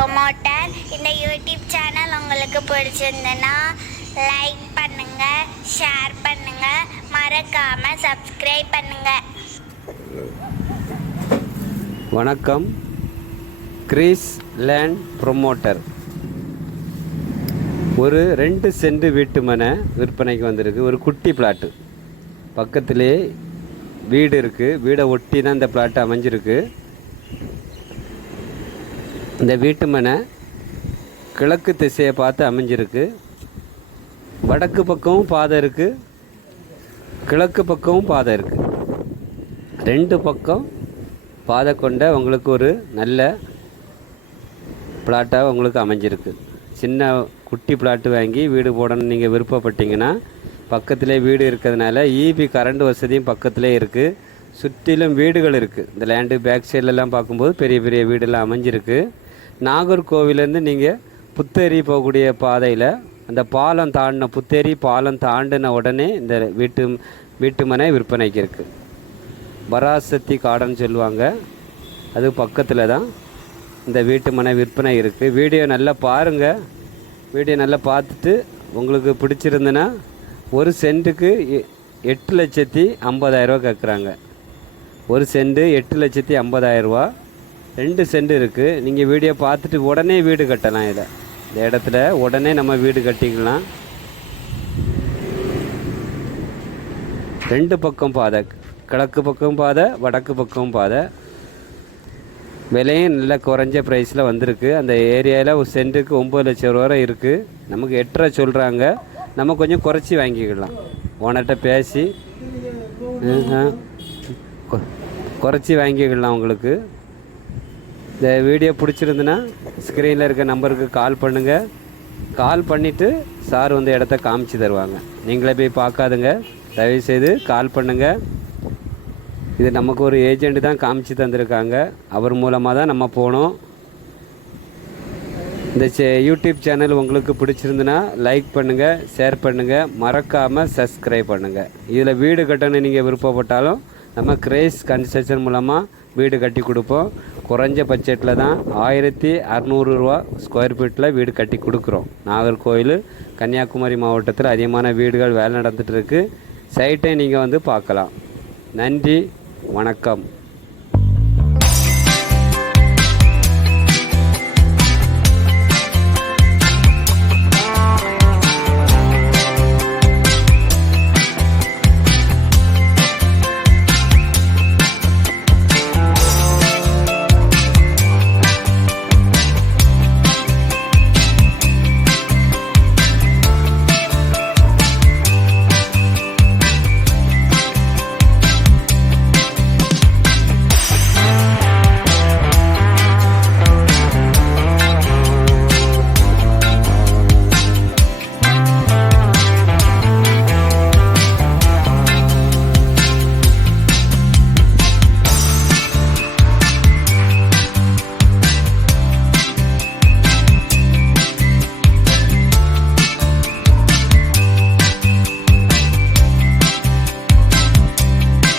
Promoter இந்த YouTube channel உங்களுக்கு பிடிச்சிருந்ததுன்னா லைக் பண்ணுங்க ஷேர் பண்ணுங்க. மறக்காம சப்ஸ்கிரைப் பண்ணுங்க. வணக்கம். கிரீஸ் லேண்ட் ப்ரொமோட்டர் ஒரு ரெண்டு சென்ட் வீட்டு மனை விற்பனைக்கு வந்திருக்கு. ஒரு குட்டி பிளாட்டு பக்கத்திலே வீடு இருக்குது வீடை ஒட்டி தான் இந்த பிளாட் அமைஞ்சிருக்கு. இந்த வீட்டு மனை கிழக்கு திசையை பார்த்து அமைஞ்சிருக்கு. வடக்கு பக்கமும் பாதை இருக்குது கிழக்கு பக்கமும் பாதை இருக்குது ரெண்டு பக்கம் பாதை கொண்ட உங்களுக்கு ஒரு நல்ல பிளாட்டாக உங்களுக்கு அமைஞ்சிருக்கு. சின்ன குட்டி பிளாட்டு வாங்கி வீடு போடணும்னு நீங்கள் விருப்பப்பட்டீங்கன்னா பக்கத்திலே வீடு இருக்கிறதுனால இபி கரண்ட் வசதியும் பக்கத்திலே இருக்குது சுற்றிலும் வீடுகள் இருக்குது இந்த லேண்டு பேக் சைட்லலாம் பார்க்கும்போது பெரிய பெரிய வீடெல்லாம் அமைஞ்சிருக்கு. நாகர்கோவிலேருந்து நீங்கள் புத்தேரி போகக்கூடிய பாதையில் அந்த பாலம் தாண்டின புத்தேரி பாலம் தாண்டின உடனே இந்த வீட்டு வீட்டு மனை விற்பனைக்கு இருக்குது பராசக்தி கார்டன் சொல்லுவாங்க. அது பக்கத்தில் தான் இந்த வீட்டு மனை விற்பனை இருக்குது வீடியோ நல்லா பாருங்கள் வீடியோ நல்லா பார்த்துட்டு உங்களுக்கு பிடிச்சிருந்துன்னா ஒரு சென்ட்டுக்கு எ- எட்டு லட்சத்தி ஐம்பதாயிரரூவா கேட்குறாங்க. ஒரு சென்ட்டு எட்டு லட்சத்தி ஐம்பதாயிரரூவா ரெண்டு சென்ட் இருக்குது நீங்கள் வீடியோ பார்த்துட்டு உடனே வீடு கட்டலாம் இதை. இந்த இடத்துல உடனே நம்ம வீடு கட்டிக்கலாம். ரெண்டு பக்கம் பாதை கிழக்கு பக்கம் பாதை வடக்கு பக்கம் பாதை. விலையும் நல்ல குறைஞ்ச ப்ரைஸில் வந்திருக்கு. அந்த ஏரியாவில் ஒரு சென்ட்டுக்கு ஒம்பது லட்சம் ரூபா வரை இருக்குது நமக்கு எட்டரை சொல்கிறாங்க நம்ம கொஞ்சம் குறைச்சி வாங்கிக்கலாம். ஓனர்கிட்ட பேசி குறைச்சி வாங்கிக்கலாம் உங்களுக்கு. இந்த வீடியோ பிடிச்சிருந்துன்னா ஸ்க்ரீனில் இருக்க நம்பருக்கு கால் பண்ணுங்கள் கால் பண்ணிவிட்டு சார் வந்து இடத்த காமிச்சு தருவாங்க. நீங்களே போய் பார்க்காதுங்க. தயவுசெய்து கால் பண்ணுங்கள் இது நமக்கு ஒரு ஏஜெண்ட் தான் காமிச்சு தந்திருக்காங்க. அவர் மூலமாக தான் நம்ம போனோம். இந்த சே- யூடியூப் சேனல் உங்களுக்கு பிடிச்சிருந்துன்னா லைக் பண்ணுங்கள் ஷேர் பண்ணுங்கள் மறக்காமல் சப்ஸ்கிரைப் பண்ணுங்கள் இதில் வீடு கட்டணும் நீங்கள் விருப்பப்பட்டாலும் நம்ம கிரேஸ் கன்ஸ்ட்ரக்ஷன் மூலமாக வீடு கட்டி கொடுப்போம். குறைஞ்ச பட்ஜெட்டில் தான் ஆயிரத்தி அறநூறு ரூபா ஸ்கொயர் ஃபீட்டில் வீடு கட்டி கொடுக்குறோம். நாகர்கோவில் கன்னியாகுமரி மாவட்டத்தில் அதிகமான வீடுகள் வேலை நடந்துகிட்ருக்கு சைட்டை நீங்கள் வந்து பார்க்கலாம். நன்றி வணக்கம்.